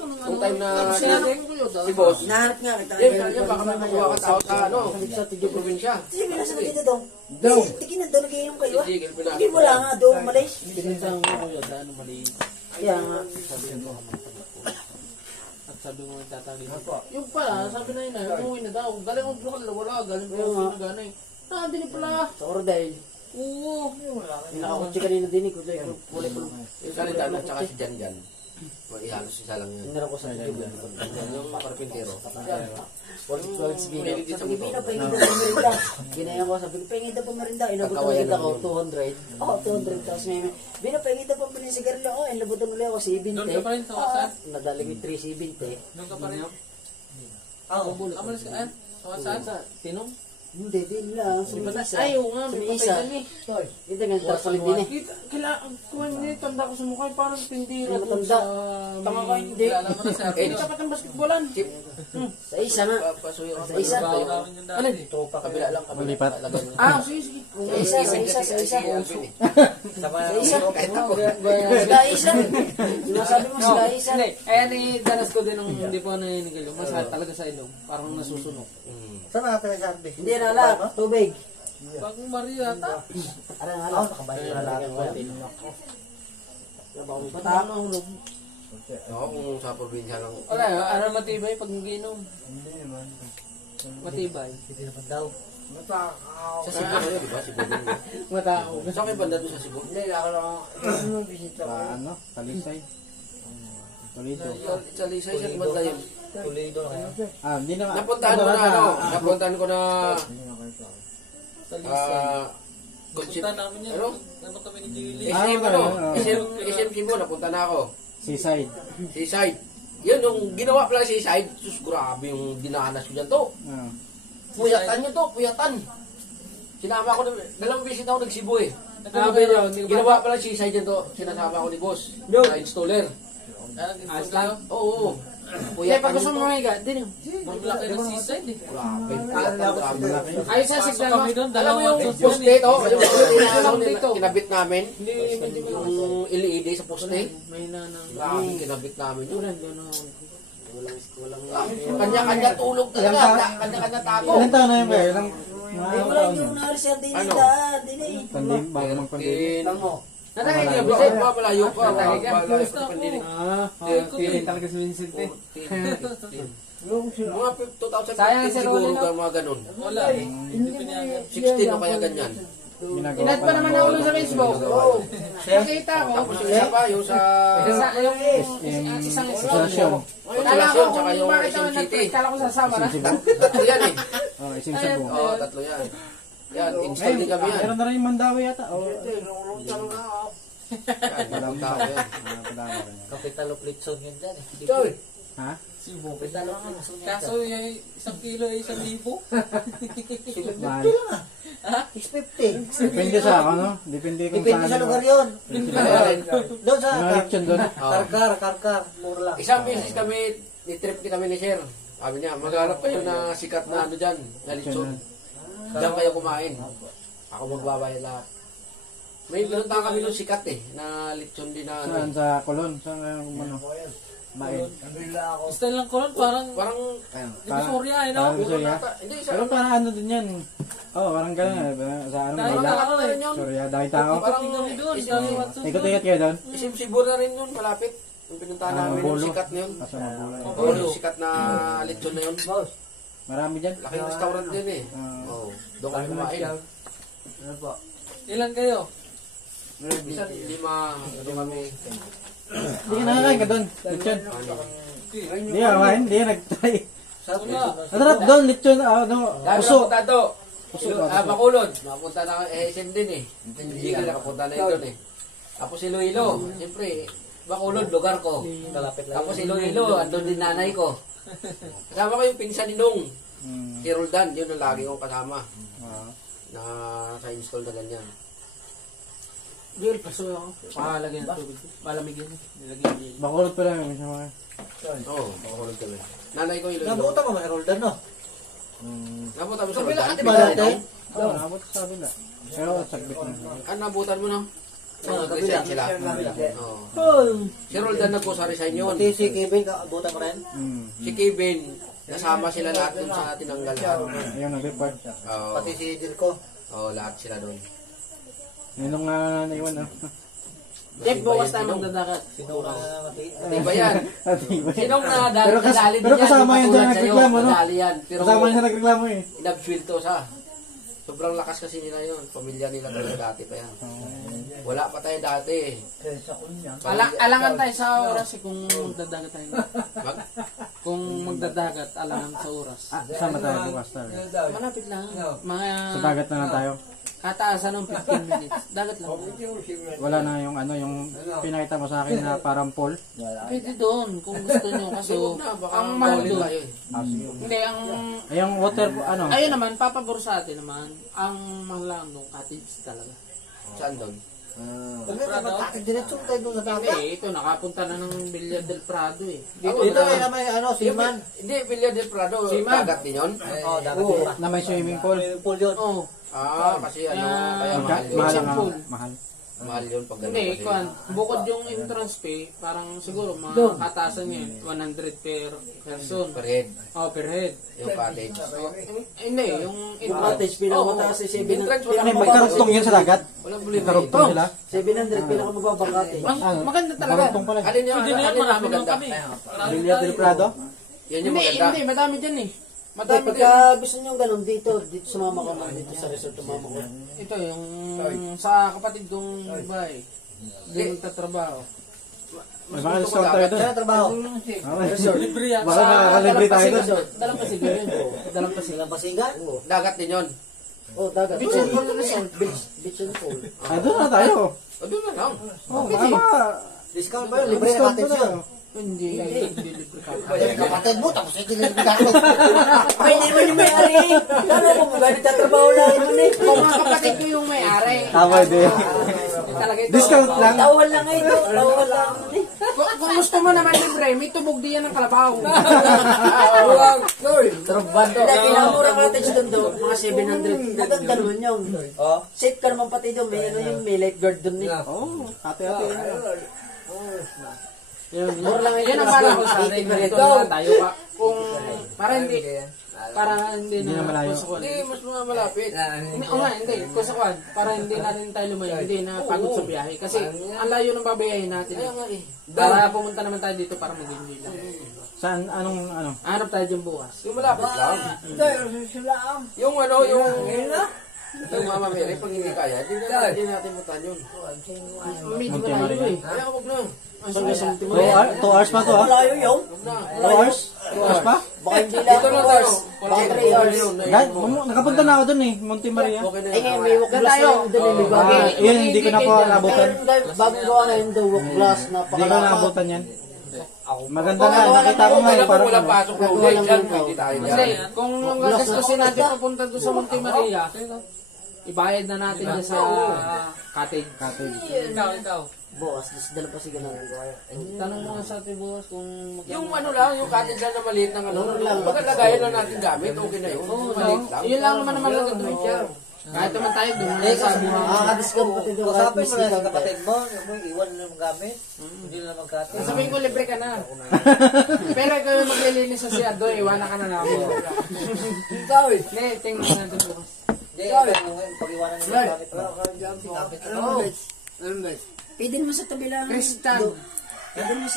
Kung time na si boss. Hinahanap nga. Yan, baka may makuha ka tao sa sa tigyo probinsya. Sige, nasa na dito daw. Tigin na daw, nag-iinom kayo. Hindi mo lang nga, daw umalis. Pinintang mo kuya, daan mali. Kaya nga. At sabi mo tatagi mo. Yung pala, sabi na yun na, umuwi na daw. Galing ang blokal, wala. Galing pa yung nagana eh. Hindi pala. Sa Ordile. Oo. Nakakutsi kanina din eh. Yung Salidano at saka si Jan. Ihalos isa lang yun. Hinara ko sa iyo. Yung karpintero. Sabi ko, Bina, pahingin daw pa merinda. Ginaya ko, sabi ko, pahingin daw pa merinda. Inabot ang merinda ko, 200. Oo, 200. Tapos may, Bina, pahingin daw pa pinisigarilyo. Oo, inabot ang ulit ako, 70. Doon ka pa rin sa wasan? Nadali ko 370. Doon ka pa rin? Oo. Amalis ka, sa wasan? Tinong? Hindi, din lang. Ay, oo nga, may patay dyan eh. Ito nga, tapos din eh. Kailangan, kung hindi, tanda ko sa mukha, parang tindira Ano ko matanda? sa... Tama ka, hindi. Hindi dapat ang basketballan. Sa isa nga. Sa isa. Ano dito? Kabila lang. Malipat. Sige. Sa isa. Sa isa. Kahit ako. Sila isa. Sinasabi mo sila isa. Hindi, eh, danas ko din nung hindi po naninigayo. Masakit talaga sa ilong. Parang nasusunog. Saan na pinagsabi? Hindi na lang. Tubig. Bagong Maria ata. Ano nga lang. Nakabahin na lahat ko. Bata mahulog. Oo, kung sa probinsya lang. Wala, ano matibay pag ginom. Hindi naman. Matibay. Hindi naman daw. Sa Cebu kayo, di ba? Cebu din. Matao. Saan kayo banda doon sa Cebu? Hindi, ako lang. Ano? Talisay. Toledo. Sa Lisay, sa banda yun. Tulido na kayo. Hindi naman. Napuntahan ko na, napuntahan ko na, Sa Lisay. Konsip, Punta namin yan. ano? Napunta kami ni Julie. SM Cebu, napunta na ako. Seaside. Seaside. Yun, yung ginawa pala Seaside, sus, grabe yung dinanas ko dyan to. Puyatan nyo to, puyatan. Sinama ko, dalawang visit ako nag-Cebu eh. Ginawa pala Seaside dyan to, sinasama ko ni boss, na installer. Aslan? Oo. Kaya pag gusto mo mga din yung laki ng seaside eh. Grabe. Ay, sa sigla kami doon, Alam mo dalawang yung poste poste to, dito. kinabit namin, Hindi, yung LED sa poste. may nanang. Grabe, kinabit namin yun. Walang. Kanya-kanya tulog talaga, kanya-kanya tako. Ilan taon na yun ba? Ilang Ay, wala yung naalis yan din Ano? din eh. pandim? Bago magpandim. Tango. Natagay ka, Bisay Bisay? pa, malayo pa. Natagay ka? Malayo pa pandinig. Feeling talaga si Vincent eh. Mga 2015 Sayang si siguro Rolly, no? ka mga ganun. Wala eh. Hindi pinayagan. 16 o kaya ganyan. Inad pa naman ako nun sa Facebook. Oo. Nakita ko. Tapos yung isa pa, yung sa Yung isang Sitwasyon. Kala ko tsaka kung yung bakit SM ako City. kala ko sasama na. Tatlo yan eh. Isim Cebu. Oo, tatlo yan. Yan, install din kami yan. Meron na rin yung Mandawi yata. Yan, walang tao yan. Kapitalo Plitson yun dyan eh. Choy! Ha? Kapitalo nga. Kaso yung 1 kilo ay 1,000. Mahal. 650. Depende sa ano? Depende kung Depende sa saan. lugar yun. Doon sa Mga lechon doon. Karkar. Mura lang. Isang beses kami, ni-trip kami ni Sir. Sabi niya, maghanap kayo na sikat na ano dyan, na lechon. Diyan kayo kumain. Ako magbabayad lahat. May pinunta kami nung sikat eh, na lechon din na ano. Saan? Sa Colon? Saan ano? Main. Style lang ko nun, parang Parang, di ba Surya eh no? Parang Surya. hindi, Pero parang ano din yan. Parang gano'n. Sa ano? Dahil Maila. ako rin yun. Surya. Dahil tao. Parang Kami doon. Dami watson Ikot-ikot kayo doon? Isim Cebu na rin yun, malapit. Yung pinuntahan namin, yung Mabulo. sikat na yun. Nasa Mabulo. Oo, yung sikat na lechon na yun. Marami dyan. Laking restaurant din eh. Oo, doon kami kumain. Ilan kayo? Minsan, doon kami, Hindi ka nakakain ka doon. Lechon. ano, Hindi ka kumain. Hindi ka nag-try. Wala. Masarap doon. Lechon. Ano? dami Puso. na punta to. Puso. Bacolod, napunta na SM din eh. Hindi ka nakapunta na yun doon eh. Tapos Iloilo, siyempre, Bacolod, lugar ko. Tapos Iloilo, andun din nanay ko. Kasama ko yung pinsan ni Nung, si Roldan, yun ang lagi kong kasama. Na sa install na ganyan. Bill, paso ako. Pakalagyan ng tubig. Palamig yun. Nilagyan niya. Bakulot pa lang. Minsan mga. Oo, Bacolod kami. Nanay ko Iloilo. Nabuta mo, may Roldan no? Nabutan mo sa Kabila Roldan? ka, di ba dati? Oo, nabot sa kabila. Pero sagbit na. Nabutan mo no? Nag-resign sila. Oo. Si Roldan nagpo-resign yun. Pati si Kevin, kaabutan mo rin? Si Kevin, nasama sila lahat dun sa tinanggalan. Ayun, nag-report. Oo. Pati si Dirko. Oo, lahat sila dun. Yun ang naiwan, no? Jeff, bukas tayo magdadagat. Sinura na mati. Di ba yan? Sinong Pero nadali din pero yan? kasama yan dyan Katulad sa'yo, nagreklamo, no? nadali yan. Pero Kasama niya nagreklamo eh. inabswelto sa. Sobrang lakas kasi nila yun. Pamilya nila talaga dati pa yan. Wala pa tayo dati. Alangan tayo sa oras eh, kung magdadagat tayo. Mag- Kung magdadagat, alangan sa oras. Sama tayo bukas tayo. Malapit lang. Mga Sa dagat na lang tayo. kataasan ng 15 minutes. Dagat lang. Wala na yung ano, yung pinakita mo sa akin na parang pool. Pwede doon kung gusto nyo. Kasi baka ang mahal maulin doon. tayo eh. Hindi, ang... Ay, yung water, ano? Ayun naman, papabor sa atin naman. Ang mahal lang doon, cottage talaga. Saan doon? Kami naman takit diretso tayo doon sa dagat. Hindi, ito, nakapunta na ng Villa del Prado eh. Dito may naman ano, Siman. Hindi, Villa del Prado. Siman. Dagat din yun? Oo, dagat yun. Na may swimming pool. Swimming pool yun. Oo. Kasi ano, kaya mahal yun. Mahal Swimming ang pool. mahal. Mahal yun pag ganun Hindi, kasi. kwan, bukod yung entrance fee, parang siguro makakatasan niya 100 per person. Per head, Oh, per head. yung cottage. Hindi, yung Yung cottage, pinakamataas ay 700. Entrance, wala May karugtong yun sa dagat. Walang buli. Karugtong sila. 700, pinakamababang cottage. Maganda talaga. Karugtong pala. Alin yung Pwede na yan, alin yung marami lang maganda? kami. Villa del Prado? Yan yung Hindi, maganda. hindi, madami dyan eh. Hindi, Madami din. pagka gusto nyo ganun, dito sumama ka man dito sa resort, sumama ko. Ito yung sa kapatid kong babae. Doon nagtatrabaho. May mga restaurant tayo doon. Kaya trabaho. Libre yan. Baka makakalibre tayo doon. Dalang Pasigan yun. Dalang Pasigan. Silang Pasigan. Dagat din yun. Oh, dagat. Beach and pool resort. Beach and pool. Ah, doon na tayo. O, doon na lang. Oh, baka Discount ba yun? Libre na discount cottage na yun. tayo. Hindi libre ka. Ay, kapatid mo, tapos hindi libre cottage. Ay, hindi mo yung may-ari. Ano ko, maganda tatrabaho na yun eh. Kung mga kapatid ko yung may-ari. Tama din. Talaga ito. Discount lang. Tawal lang ito. Tawal lang. Kung gusto mo naman libre, may tubog diyan ng kalabaw. Trabado. Hindi, pinakamura cottage doon doon. Mga 700. Maganda naman yun. Oh. Safe ka naman pati doon. May ano yung may lifeguard doon eh. Oh, ate-ate. Mura lang yan ang para ko sa atin. Ito na tayo pa. Kung para hindi Hindi na malayo. kusakuan. Hindi, mas mga malapit. Hindi, o nga, hindi. Kusakuan. Para hindi na rin tayo lumayo. Hindi na pagod sa biyahe. Kasi ang layo ng babayahin natin. Kaya nga eh. Para pumunta naman tayo dito para mag-enjoy lang. Saan, anong, ano? Hanap tayo dyan bukas. Yung malapit lang. Yung ano, yung Mama Mary, pag hindi kaya, hindi natin puntahan yun. Medyo Monte malayo Maria. eh. Kaya huwag na. Ang sabi sa Monte 2 Maria. hours pa to, ha? Malayo yun. 2 hours? 2 hours pa? Baka hindi lang Dito lang 2 tayo. hours. Baka 3 hours. Nakapunta na ako doon eh, Monte Maria. Okay na Ay, ngayon yun. may walk glass na yun doon eh. May bago. Yun, hindi ko na po naabutan. Meron guys, bagong gawa ngayon daw walk glass. Hindi ko Napakalapad. naabutan yan. Maganda nga, nakita ko nga Wala eh, po parang walang ano. pasok ng ulit dyan. Pwede tayo Kasi dyan. kung gastusin natin papunta doon sa Monte Maria, ibayad na natin dyan sa cottage. Bukas, dala pa si ganun. Tanong mo nga sa atin bukas kung Yung ano lang, yung cottage lang na maliit ng ano. Pagkalagayan lang natin gamit, okay na yun. Maliit lang. yun lang naman naman doon siya. Kahit naman tayo doon. Makakadiscount pati doon. kahit Kasapin mo na sa discount. kapatid mo, yung mo iwan na ng gamit. Hindi na magkatid. Sabihin ko libre ka na. Pero ikaw yung maglilinis sa siya doon, iwanan ka na namin. Ikaw eh. Hindi, tingnan natin bukas. Hindi, yung pag-iwanan nila ng gamit mo. Pwede naman sa tabi lang. Kristan. Pwede naman sa